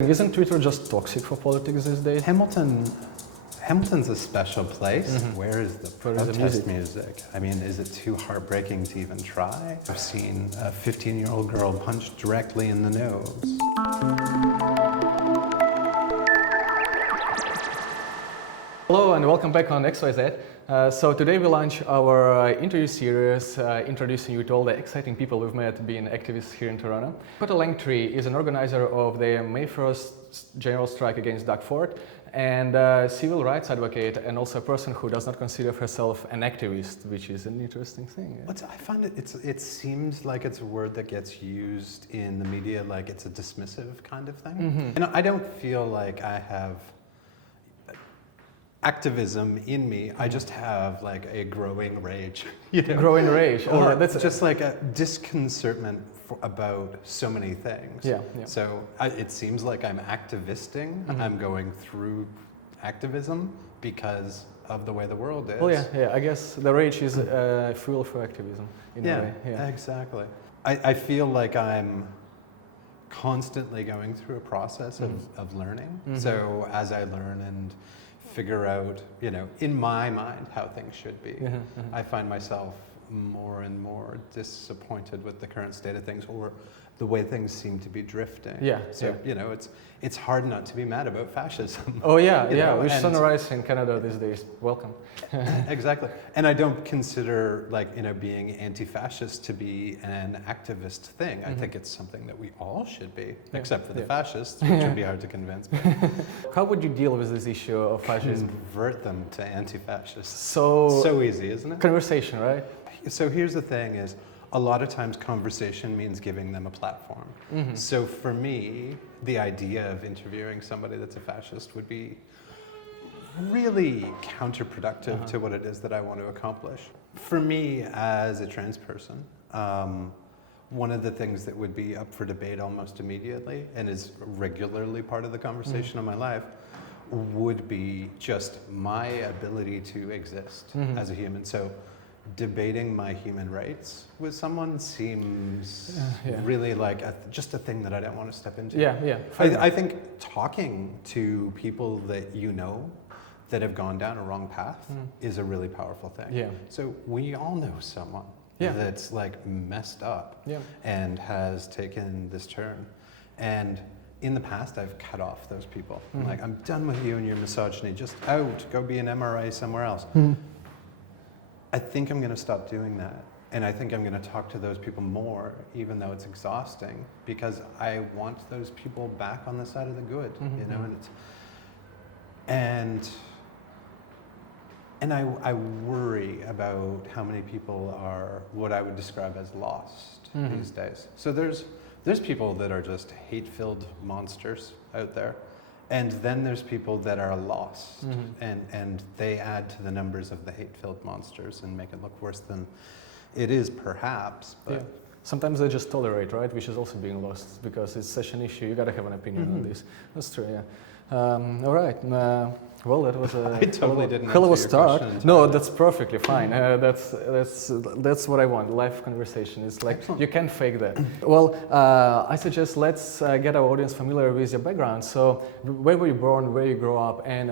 Isn't Twitter just toxic for politics these days? Hamilton's a special place. Where is the Where is the protest music? I mean, is it too heartbreaking to even try? I've seen a 15-year-old girl punched directly in the nose. Hello and welcome back on XYZ. So today we launch our interview series introducing you to all the exciting people we've met being activists here in Toronto. Dakota Lanktree is an organizer of the May 1st general strike against Doug Ford and a civil rights advocate and also a person who does not consider herself an activist, which is an interesting thing. I find it seems like it's a word that gets used in the media like it's a dismissive kind of thing. And I don't feel like I have activism in me. I just have like a growing rage, you know? Growing rage. Or that's just like a disconcertment about so many things. Yeah. So it seems like I'm activisting. I'm going through activism because of the way the world is. Well, yeah. I guess the rage is fuel for activism in a way. Yeah, exactly. I feel like I'm constantly going through a process of learning. So as I learn and figure out, you know, in my mind how things should be, I find myself more and more disappointed with the current state of things or the way things seem to be drifting. You know, it's hard not to be mad about fascism. Oh yeah, which sunrise in Canada these days. Welcome. Exactly. And I don't consider like, you know, being anti-fascist to be an activist thing. I think it's something that we all should be, except for the fascists, which would be hard to convince. How would you deal with this issue of fascism? Convert them to anti-fascists. So easy, isn't it? Conversation, right? So here's the thing is, a lot of times conversation means giving them a platform. So for me, the idea of interviewing somebody that's a fascist would be really counterproductive to what it is that I want to accomplish. For me, as a trans person, one of the things that would be up for debate almost immediately and is regularly part of the conversation of my life would be just my ability to exist as a human. So debating my human rights with someone seems really like just a thing that I don't want to step into. I think talking to people that you know that have gone down a wrong path is a really powerful thing. So we all know someone that's like messed up and has taken this turn. And in the past, I've cut off those people. I'm like, I'm done with you and your misogyny. Just out, go be an MRA somewhere else. I think I'm going to stop doing that. And I think I'm going to talk to those people more, even though it's exhausting, because I want those people back on the side of the good, you know, and I worry about how many people are what I would describe as lost these days. So there's people that are just hate-filled monsters out there. And then there's people that are lost, and they add to the numbers of the hate-filled monsters and make it look worse than it is, perhaps. But sometimes they just tolerate, right? Which is also being lost because it's such an issue. You got to have an opinion on this. That's true. Yeah. All right. Well, that was a I totally didn't hell of a answer your start. question. No, that's perfectly fine. That's what I want. Live conversation. It's like you can't fake that. Well, I suggest let's get our audience familiar with your background. So, where were you born? Where you grew up? And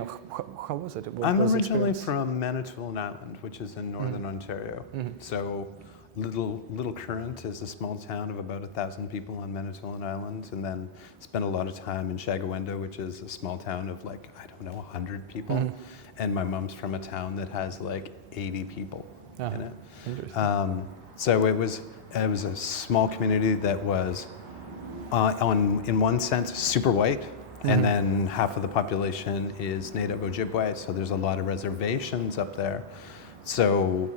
how was it? I'm originally from Manitoulin Island, which is in northern Ontario. So, Little Current is a small town of about 1,000 people on Manitoulin Island, and then spent a lot of time in Shagawenda, which is a small town of like, I don't know, 100 people. And my mom's from a town that has like 80 people in it. Interesting. So it was a small community that was in one sense super white, and then half of the population is Native Ojibwe, so there's a lot of reservations up there. So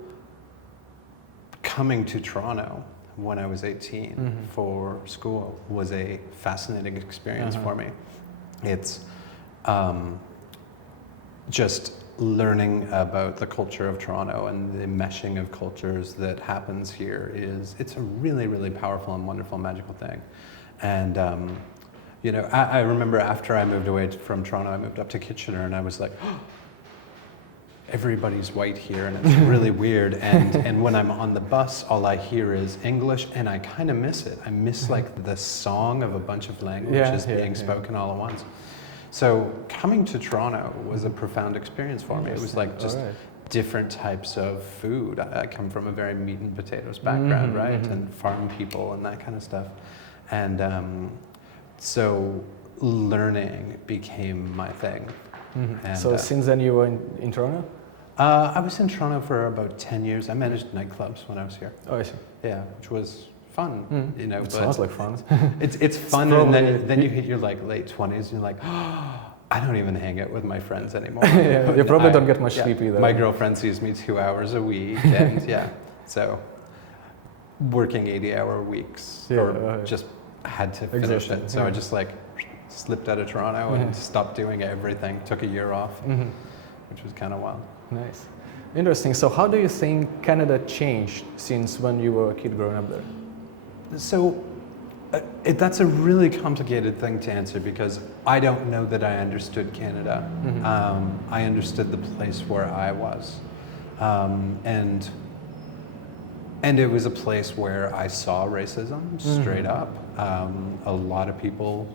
coming to Toronto when I was 18 for school was a fascinating experience for me. It's just learning about the culture of Toronto and the meshing of cultures that happens here it's a really, really powerful and wonderful, magical thing. And you know, I remember after I moved away from Toronto, I moved up to Kitchener, and I was like, everybody's white here and it's really weird. And when I'm on the bus, all I hear is English and I kind of miss it. I miss like the song of a bunch of languages being spoken all at once. So coming to Toronto was a profound experience for me. It was like just different types of food. I come from a very meat and potatoes background, right? And farm people and that kind of stuff. And so learning became my thing. And, so since then you were in Toronto? I was in Toronto for about 10 years. I managed nightclubs when I was here. Oh, I see. Yeah, which was fun, you know. It sounds like fun. It's fun, and then you hit your like late 20s, and you're like, oh, I don't even hang out with my friends anymore. Yeah, you probably don't get much sleep either. My girlfriend sees me 2 hours a week, and so working 80-hour weeks, or just had to finish it. So I just like slipped out of Toronto and stopped doing everything. Took a year off, which was kind of wild. Nice. Interesting. So how do you think Canada changed since when you were a kid growing up there? So that's a really complicated thing to answer because I don't know that I understood Canada. I understood the place where I was. And it was a place where I saw racism straight up. A lot of people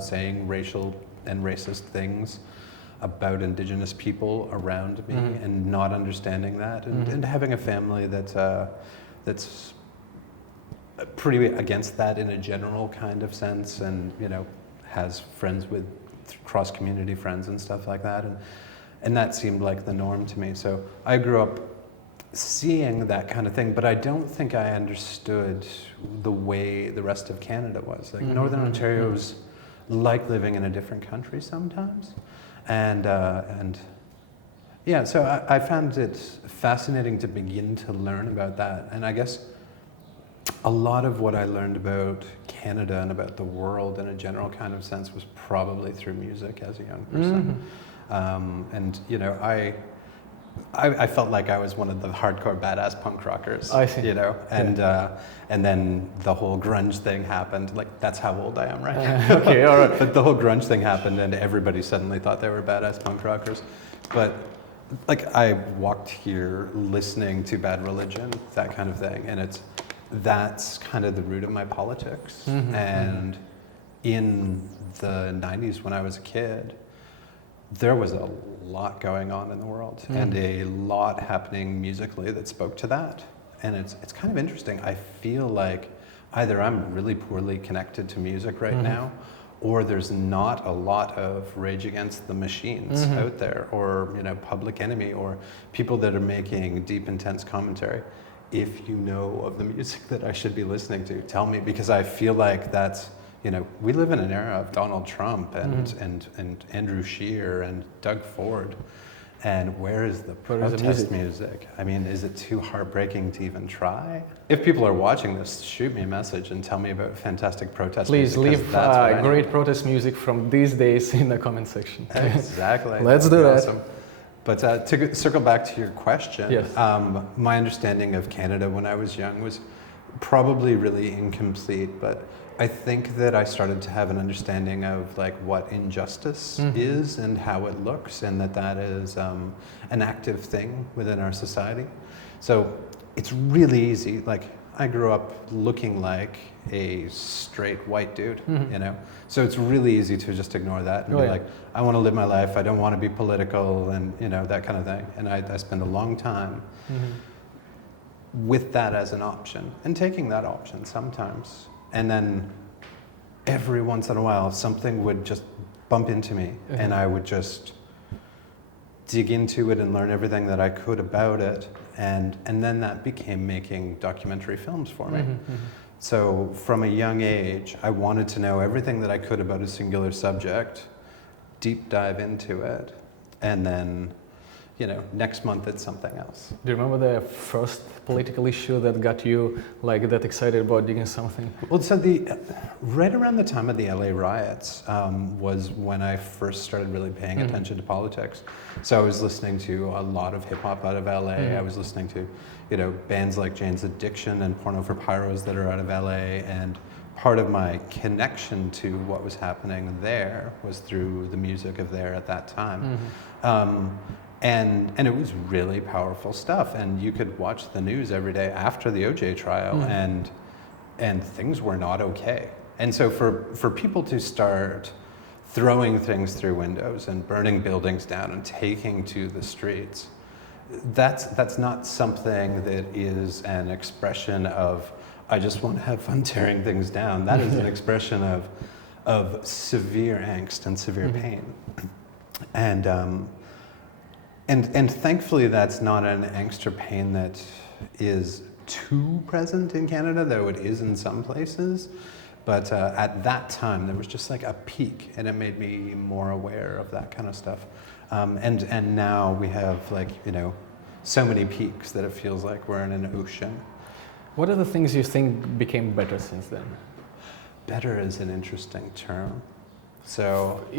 saying racial and racist things about Indigenous people around me and not understanding that, and having a family that's pretty against that in a general kind of sense, and you know, has friends with cross-community friends and stuff like that, and that seemed like the norm to me. So I grew up seeing that kind of thing, but I don't think I understood the way the rest of Canada was. Like Northern Ontario was like living in a different country sometimes. And yeah, so I found it fascinating to begin to learn about that. And I guess a lot of what I learned about Canada and about the world in a general kind of sense was probably through music as a young person. And you know, I felt like I was one of the hardcore badass punk rockers, you know, and then the whole grunge thing happened. Like, that's how old I am, right? Okay, all right. But the whole grunge thing happened, and everybody suddenly thought they were badass punk rockers. But like, I walked here listening to Bad Religion, that kind of thing, and that's kind of the root of my politics. And in the 90s, when I was a kid, there was a lot going on in the world and a lot happening musically that spoke to that. And it's kind of interesting. I feel like either I'm really poorly connected to music right now, or there's not a lot of Rage Against the Machines out there, or you know, Public Enemy, or people that are making deep, intense commentary. If you know of the music that I should be listening to, tell me, because I feel like that's, you know, we live in an era of Donald Trump and Andrew Scheer and Doug Ford, and where is the protest music? I mean, is it too heartbreaking to even try? If people are watching this, shoot me a message and tell me about fantastic protest music. Please leave great protest music from these days in the comment section. Exactly. Let's do that. Awesome. But to circle back to your question, yes. My understanding of Canada when I was young was probably really incomplete, but I think that I started to have an understanding of like what injustice is and how it looks, and that is an active thing within our society. So it's really easy. Like, I grew up looking like a straight white dude, you know? So it's really easy to just ignore that and be like, I want to live my life, I don't want to be political, and you know, that kind of thing. And I spent a long time with that as an option, and taking that option sometimes. And then every once in a while, something would just bump into me, and I would just dig into it and learn everything that I could about it. And then that became making documentary films for me. So from a young age, I wanted to know everything that I could about a singular subject, deep dive into it, and then, you know, next month it's something else. Do you remember the first political issue that got you like that excited about digging something? Well, so right around the time of the LA riots was when I first started really paying attention to politics. So I was listening to a lot of hip hop out of LA. I was listening to, you know, bands like Jane's Addiction and Porno for Pyros that are out of LA, and part of my connection to what was happening there was through the music of there at that time. And it was really powerful stuff. And you could watch the news every day after the OJ trial, and things were not okay. And so for people to start throwing things through windows and burning buildings down and taking to the streets, that's not something that is an expression of, I just want to have fun tearing things down. That is an expression of severe angst and severe pain. And thankfully that's not an angst or pain that is too present in Canada, though it is in some places. But at that time, there was just like a peak, and it made me more aware of that kind of stuff. And now we have, like, you know, so many peaks that it feels like we're in an ocean. What are the things you think became better since then? Better is an interesting term. So but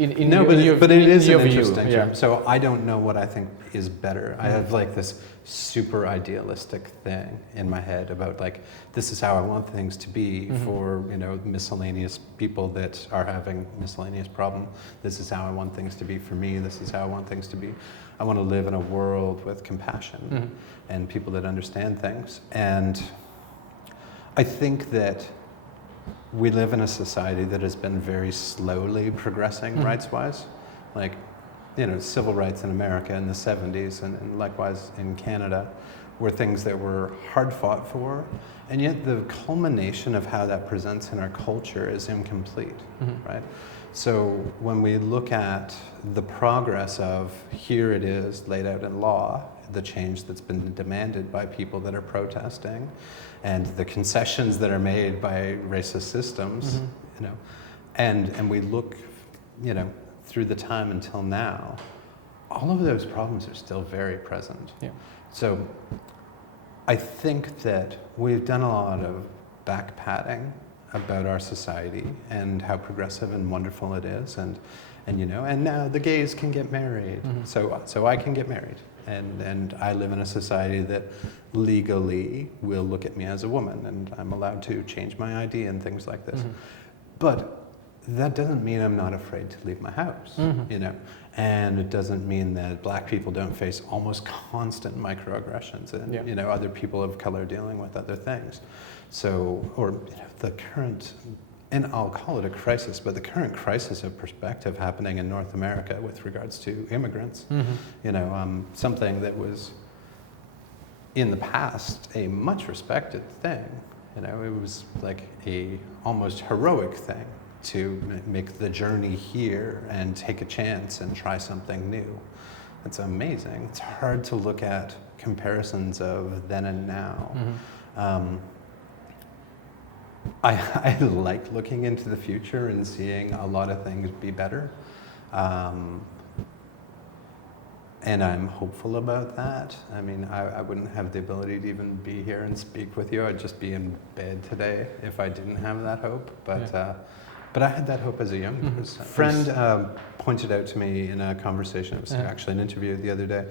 it is an interesting view, term. So I don't know what I think is better. I have like this super idealistic thing in my head about, like, this is how I want things to be for, you know, miscellaneous people that are having miscellaneous problem. This is how I want things to be for me. This is how I want things to be. I want to live in a world with compassion and people that understand things. And I think that we live in a society that has been very slowly progressing rights-wise. Like, you know, civil rights in America in the 70s and likewise in Canada were things that were hard fought for, and yet the culmination of how that presents in our culture is incomplete, right? So when we look at the progress of, here it is laid out in law, the change that's been demanded by people that are protesting, and the concessions that are made by racist systems, you know, and we look, you know, through the time until now, all of those problems are still very present. Yeah. So I think that we've done a lot of back patting about our society and how progressive and wonderful it is, and you know, and now the gays can get married, so I can get married, and I live in a society that legally will look at me as a woman, and I'm allowed to change my ID and things like this. But that doesn't mean I'm not afraid to leave my house, you know, and it doesn't mean that black people don't face almost constant microaggressions, and you know, other people of color dealing with other things. So, or you know, the current, and I'll call it a crisis, but the current crisis of perspective happening in North America with regards to immigrants, you know, something that was in the past a much respected thing, you know, it was like a almost heroic thing to make the journey here and take a chance and try something new. It's amazing. It's hard to look at comparisons of then and now. I like looking into the future and seeing a lot of things be better. And I'm hopeful about that. I mean, I wouldn't have the ability to even be here and speak with you. I'd just be in bed today if I didn't have that hope. But I had that hope as a young person. A friend pointed out to me in a conversation, it was actually an interview the other day,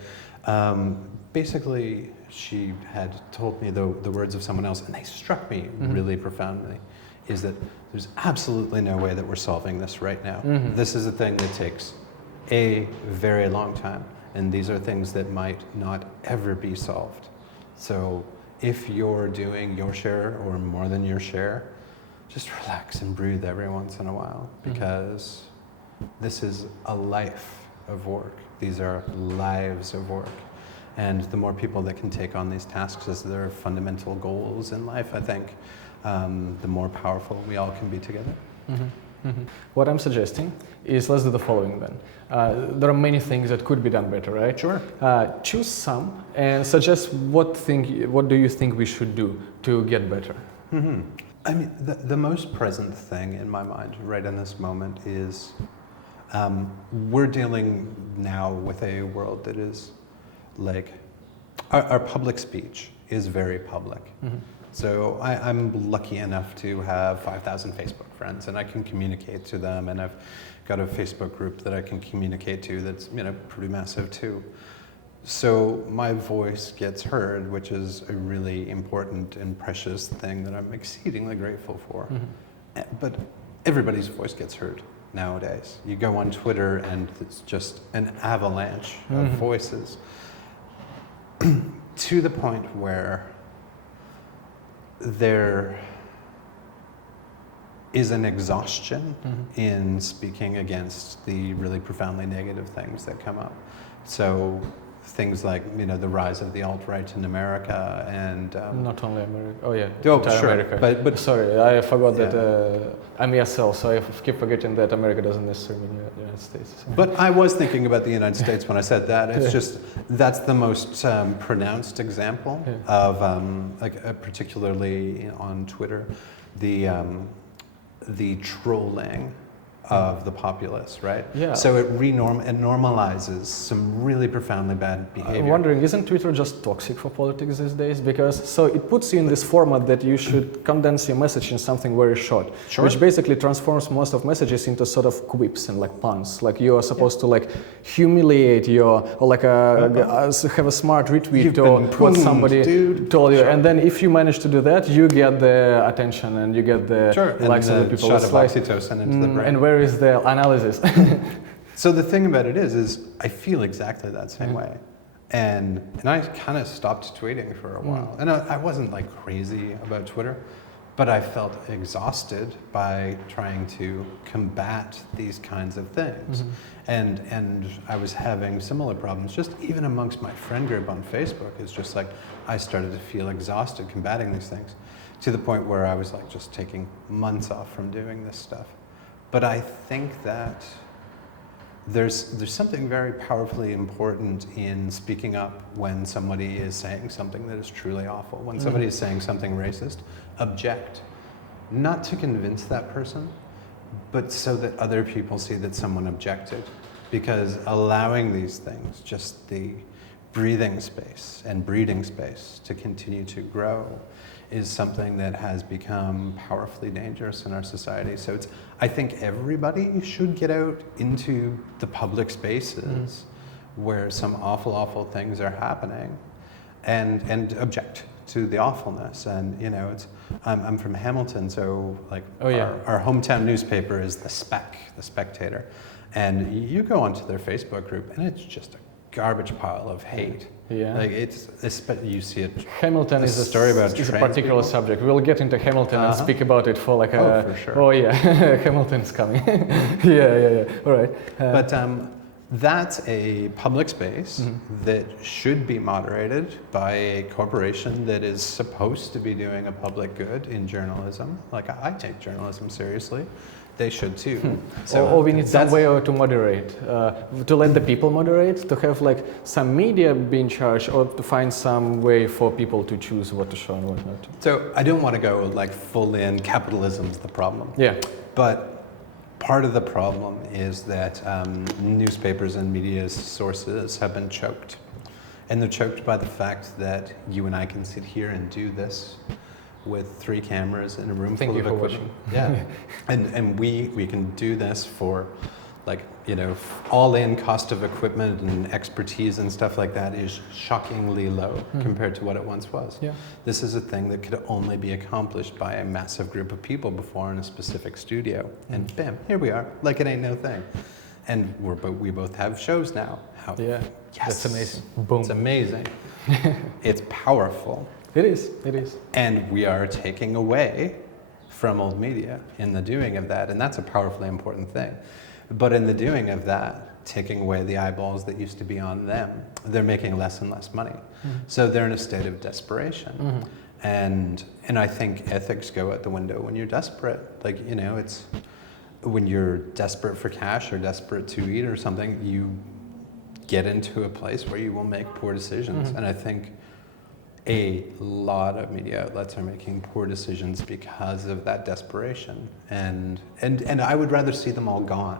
basically she had told me the words of someone else, and they struck me really profoundly, is that there's absolutely no way that we're solving this right now. This is a thing that takes a very long time, and these are things that might not ever be solved. So if you're doing your share or more than your share, just relax and breathe every once in a while, because this is a life of work. These are lives of work. And the more people that can take on these tasks as their fundamental goals in life, I think, the more powerful we all can be together. What I'm suggesting is, let's do the following then. There are many things that could be done better, right? Sure. Choose some and suggest what do you think we should do to get better? I mean, the most present thing in my mind right in this moment is we're dealing now with a world that is like, our public speech is very public. So I'm lucky enough to have 5,000 Facebook friends, and I can communicate to them, and I've got a Facebook group that I can communicate to that's, you know, pretty massive too. So my voice gets heard, which is a really important and precious thing that I'm exceedingly grateful for. But everybody's voice gets heard. nowadays. You go on Twitter and it's just an avalanche of voices to the point where there is an exhaustion in speaking against the really profoundly negative things that come up. So things like, you know, the rise of the alt-right in America and... Not only America. Oh, yeah. Oh, entire sure. America. But sorry, I forgot yeah. that I'm ESL, so I keep forgetting that America doesn't necessarily mean the United States. So. But I was thinking about the United States when I said that. It's Yeah. just, that's the most pronounced example of, particularly on Twitter, the trolling of the populace, right? Yeah. So it normalizes some really profoundly bad behavior. I'm wondering, isn't Twitter just toxic for politics these days? Because so it puts you in this format that you should condense your message in something very short, which basically transforms most of messages into sort of quips and like puns. Like you are supposed to like humiliate your, or like have a smart retweet or what somebody told you, and then if you manage to do that, you get the attention and you get the likes of the people. Shot of oxytocin into the brain. And where is the analysis? So the thing about it is I feel exactly that same way. And I kind of stopped tweeting for a while. And I wasn't like crazy about Twitter, but I felt exhausted by trying to combat these kinds of things. And I was having similar problems just even amongst my friend group on Facebook. It's just like I started to feel exhausted combating these things to the point where I was like just taking months off from doing this stuff. But I think that there's something very powerfully important in speaking up when somebody is saying something that is truly awful. When somebody is saying something racist, object. Not to convince that person, but so that other people see that someone objected. Because allowing these things, just the breathing space and breeding space to continue to grow, is something that has become powerfully dangerous in our society. So I think everybody should get out into the public spaces where some awful, awful things are happening and object to the awfulness. And you know, I'm from Hamilton, so like our hometown newspaper is The Spectator. And you go onto their Facebook group and it's just a garbage pile of hate. Yeah. Like you see it. Hamilton is a story about a particular subject. We'll get into Hamilton and speak about it for like for sure. Oh yeah, Hamilton's coming. yeah. All right. But that's a public space that should be moderated by a corporation that is supposed to be doing a public good in journalism. Like I take journalism seriously. They should too. So or we need some way to moderate, to let the people moderate, to have like some media be in charge, or to find some way for people to choose what to show and what not to. So I don't want to go like full in capitalism's the problem. Yeah. But part of the problem is that newspapers and media sources have been choked. And they're choked by the fact that you and I can sit here and do this with 3 cameras in a room full of equipment. Yeah. and we can do this for like, you know, all in cost of equipment and expertise and stuff like that is shockingly low compared to what it once was. Yeah. This is a thing that could only be accomplished by a massive group of people before in a specific studio. And bam, here we are, like it ain't no thing. And we both have shows now. Yeah, yes. That's amazing. Boom. It's amazing. It's powerful. It is. And we are taking away from old media in the doing of that, and that's a powerfully important thing. But in the doing of that, taking away the eyeballs that used to be on them, they're making less and less money. So they're in a state of desperation. And I think ethics go out the window when you're desperate. Like, you know, it's when you're desperate for cash or desperate to eat or something, you get into a place where you will make poor decisions. And I think a lot of media outlets are making poor decisions because of that desperation. And I would rather see them all gone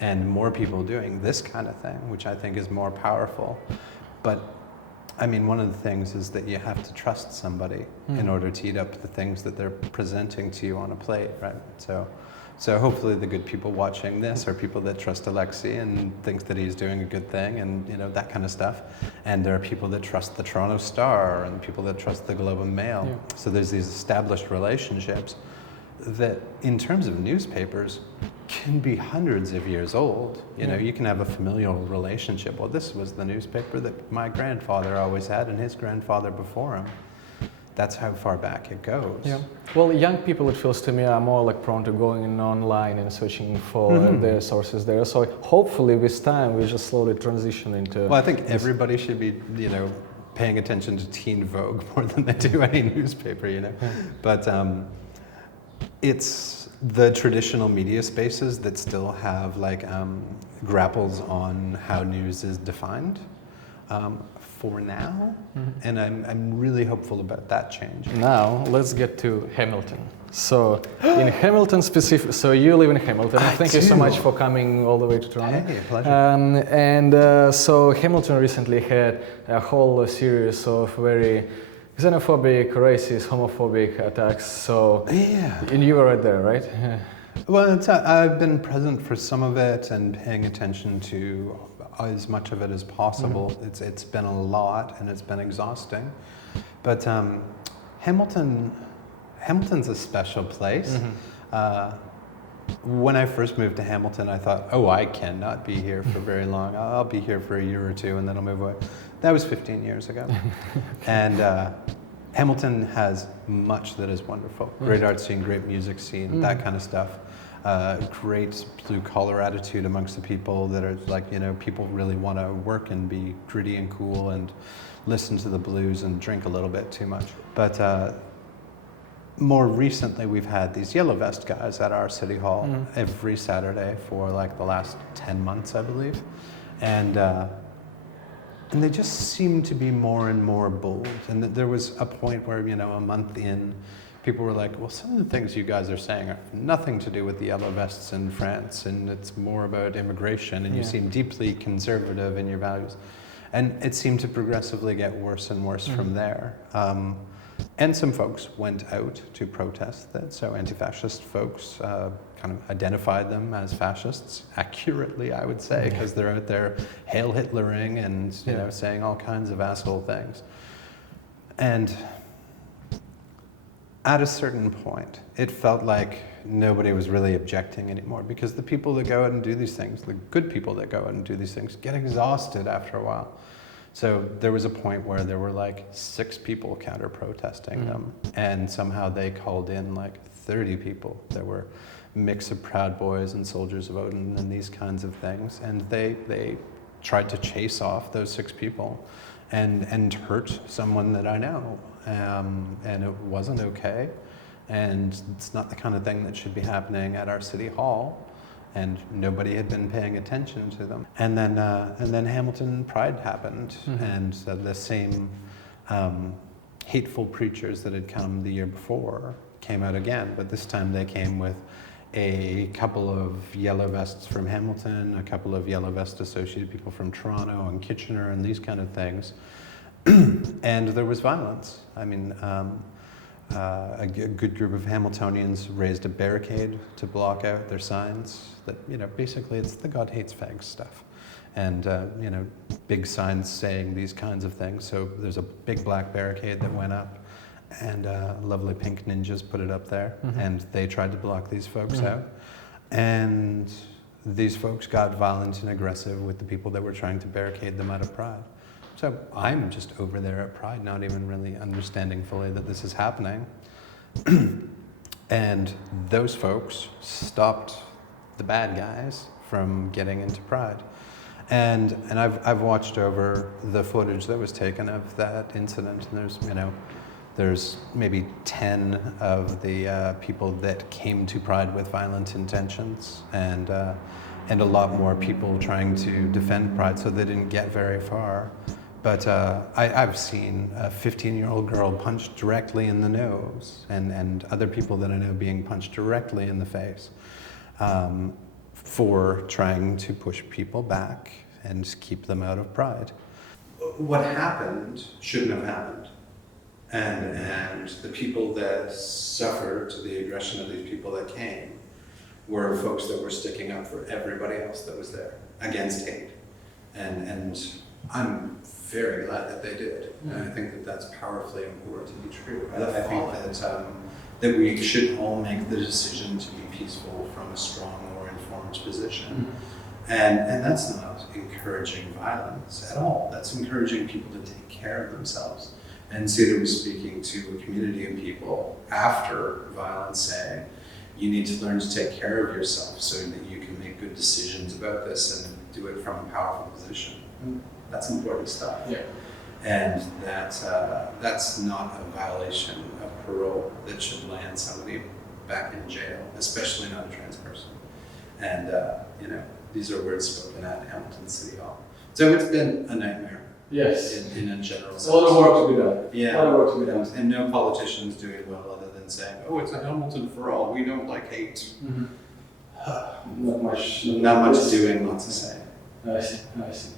and more people doing this kind of thing, which I think is more powerful. But I mean, one of the things is that you have to trust somebody in order to eat up the things that they're presenting to you on a plate, right? So hopefully the good people watching this are people that trust Aleksei and thinks that he's doing a good thing and, you know, that kind of stuff. And there are people that trust the Toronto Star and people that trust the Globe and Mail. Yeah. So there's these established relationships that in terms of newspapers can be hundreds of years old. You know, you can have a familial relationship. Well, this was the newspaper that my grandfather always had and his grandfather before him. That's how far back it goes. Yeah. Well, young people, it feels to me, are more like prone to going in online and searching for their sources there. So hopefully with time we just slowly transition into... Well, I think everybody should be, you know, paying attention to Teen Vogue more than they do any newspaper, you know. But it's the traditional media spaces that still have like grapples on how news is defined for now, and I'm really hopeful about that change. Now let's get to Hamilton. So in Hamilton specific, so you live in Hamilton. Thank you so much for coming all the way to Toronto. Hey, pleasure. So Hamilton recently had a whole series of very xenophobic, racist, homophobic attacks. So Yeah. and you were right there, right? Well, I've been present for some of it and paying attention to as much of it as possible. It's been a lot and it's been exhausting, but Hamilton's a special place. When I first moved to Hamilton, I thought, oh, I cannot be here for very long. I'll be here for a year or two and then I'll move away. That was 15 years ago. And Hamilton has much that is wonderful. Great art scene, great music scene, that kind of stuff. Great blue-collar attitude amongst the people that are like, you know, people really want to work and be gritty and cool and listen to the blues and drink a little bit too much. But more recently, we've had these yellow vest guys at our city hall every Saturday for like the last 10 months, I believe. And they just seem to be more and more bold. And there was a point where, you know, a month in, people were like, well, some of the things you guys are saying have nothing to do with the yellow vests in France, and it's more about immigration, and you seem deeply conservative in your values. And it seemed to progressively get worse and worse from there. And some folks went out to protest that. So anti-fascist folks kind of identified them as fascists, accurately, I would say, because they're out there Hail Hitlering and you know, saying all kinds of asshole things. And at a certain point, it felt like nobody was really objecting anymore, because the people that go out and do these things, the good people that go out and do these things, get exhausted after a while. So there was a point where there were like 6 people counter-protesting them, and somehow they called in like 30 people. There were a mix of Proud Boys and Soldiers of Odin and these kinds of things, and they tried to chase off those 6 people and hurt someone that I know, and it wasn't okay, and it's not the kind of thing that should be happening at our city hall. And nobody had been paying attention to them. And then Hamilton Pride happened, and the same hateful preachers that had come the year before came out again, but this time they came with a couple of yellow vests from Hamilton, a couple of yellow vest associated people from Toronto and Kitchener and these kind of things. And there was violence. I mean, a good group of Hamiltonians raised a barricade to block out their signs that, you know, basically it's the God hates fags stuff. And, you know, big signs saying these kinds of things. So there's a big black barricade that went up, and lovely pink ninjas put it up there, and they tried to block these folks out. And these folks got violent and aggressive with the people that were trying to barricade them out of Pride. So I'm just over there at Pride, not even really understanding fully that this is happening. And those folks stopped the bad guys from getting into Pride. And I've watched over the footage that was taken of that incident, and there's maybe 10 of the people that came to Pride with violent intentions, and a lot more people trying to defend Pride, so they didn't get very far. But I've seen a 15-year-old girl punched directly in the nose, and other people that I know being punched directly in the face for trying to push people back and keep them out of Pride. What happened shouldn't have happened. And the people that suffered the aggression of these people that came were folks that were sticking up for everybody else that was there against hate. And I'm very glad that they did. And I think that that's powerfully important to be true. I think that we should all make the decision to be peaceful from a strong or advantage position. And that's not encouraging violence at all. That's encouraging people to take care of themselves. And Seda was speaking to a community of people after violence saying, you need to learn to take care of yourself so that you can make good decisions about this and do it from a powerful position. That's important stuff. Yeah. And that's not a violation of parole that should land somebody back in jail, especially not a trans person. And you know, these are words spoken at Hamilton City Hall. So it's been a nightmare. Yes. In a general sense. A lot of work to be done. Yeah. A lot of work to be done. And no politician's doing well other than saying, oh, it's a Hamilton for all. We don't like hate. Not much. Not much doing, lots of saying. I see.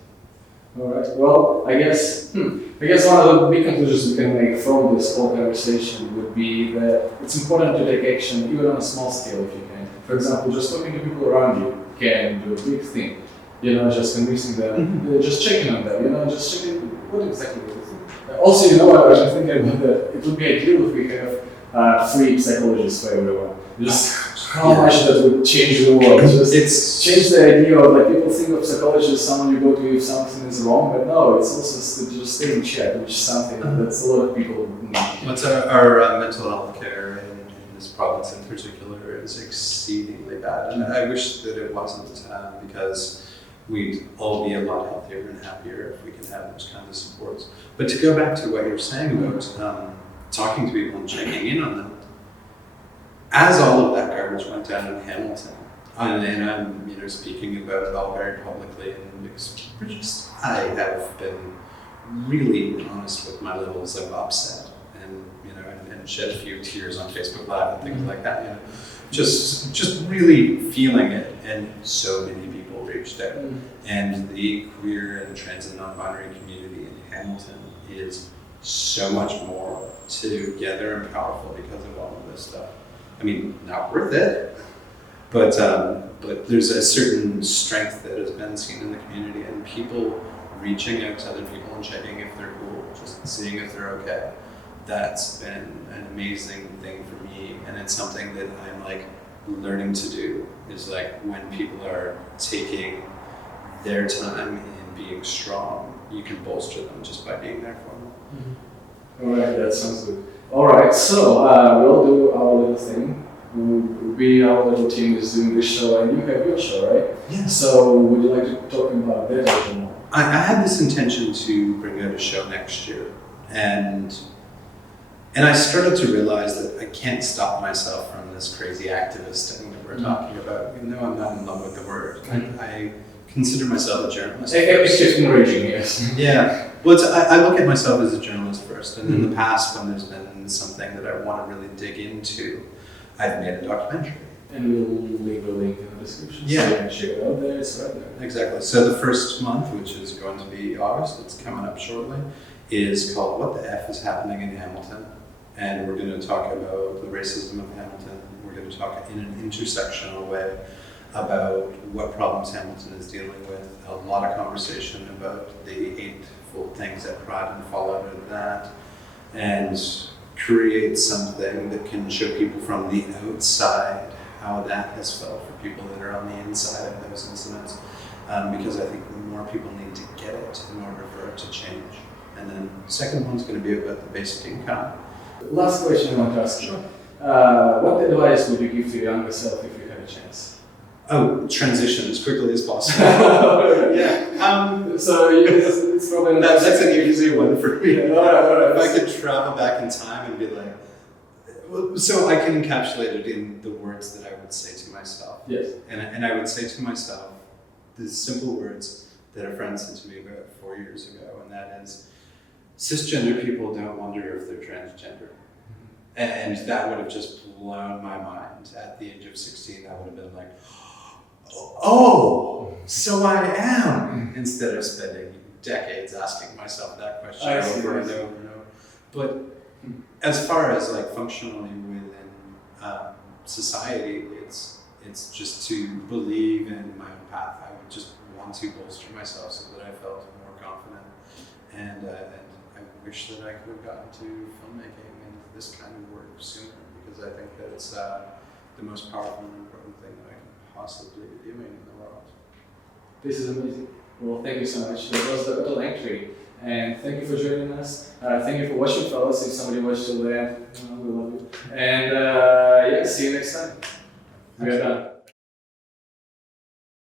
All right. Well, I guess one of the big conclusions we can make from this whole conversation would be that it's important to take action even on a small scale if you can. For example, just talking to people around you can do a big thing. You know, just convincing them, just checking on them. You know, just checking what exactly they think. Also, you know what? I've been thinking about that. It would be ideal if we have free psychologists for everyone. Just how much that would change the world. Just change the idea of like people think of psychology as someone you go to if something is wrong, but no, it's also to just stay in check, which is something that's a lot of people need. What's our mental health care in this province in particular is exceedingly bad, and I wish that it wasn't because we'd all be a lot healthier and happier if we could have those kinds of supports. But to go back to what you were saying about talking to people and checking in on them, as all of that garbage went down in Hamilton, and I'm speaking about it all very publicly, and I have been really honest with my levels of upset, and and shed a few tears on Facebook Live and things like that. Just really feeling it, and so many people reached out. And the queer and trans and non-binary community in Hamilton is so much more together and powerful because of all of this stuff. I mean, not worth it, but there's a certain strength that has been seen in the community, and people reaching out to other people and checking if they're cool, just seeing if they're okay. That's been an amazing thing for me, and it's something that I'm like learning to do, is like when people are taking their time and being strong, you can bolster them just by being there for them. All right, that sounds good. All right, so we'll do our little thing. Our little team is doing this show, and you have your show, right? Yeah. So would you like to talk about that a little more? I had this intention to bring out a show next year, and I started to realize that I can't stop myself from this crazy activist thing that we're talking about, even though I'm not in love with the word. I consider myself a journalist. It's just encouraging, yes. Yeah. Well, I look at myself as a journalist first, and in the past, when there's been something that I want to really dig into, I've made a documentary. And we'll leave a link in the description. Yeah. So you can check it out there, it's right there. Exactly. So the first month, which is going to be August, it's coming up shortly, is called What the F is Happening in Hamilton? And we're going to talk about the racism of Hamilton. We're going to talk in an intersectional way about what problems Hamilton is dealing with. A lot of conversation about the Eightfold Things that Pride and fall out of that. And create something that can show people from the outside how that has felt for people that are on the inside of those incidents. Because I think more people need to get it in order for it to change. And then the second one's going to be about the basic income. Last question I want to ask you. What advice would you give to your younger self if you had a chance? Oh, transition as quickly as possible. Yeah. So it's probably that's an easy one for me. Yeah, all right. If I could travel back in time and be like, well, so I can encapsulate it in the words that I would say to myself. Yes. And I would say to myself the simple words that a friend said to me about 4 years ago, and that is, cisgender people don't wonder if they're transgender. And that would have just blown my mind. At the age of 16, I would have been like, oh, so I am, instead of spending decades asking myself that question over and over and over. But as far as like functionally within society, it's just to believe in my own path. I would just want to bolster myself so that I felt more confident. And I wish that I could have gotten to filmmaking and this kind of work sooner, because I think that it's the most powerful and important thing that I can possibly living in the world. This is amazing. Well, thank you so much. That was Dakota Lanktree. And thank you for joining us. Thank you for watching, fellas. If somebody watched till the end, we love you. And yeah, see you next time. We are done.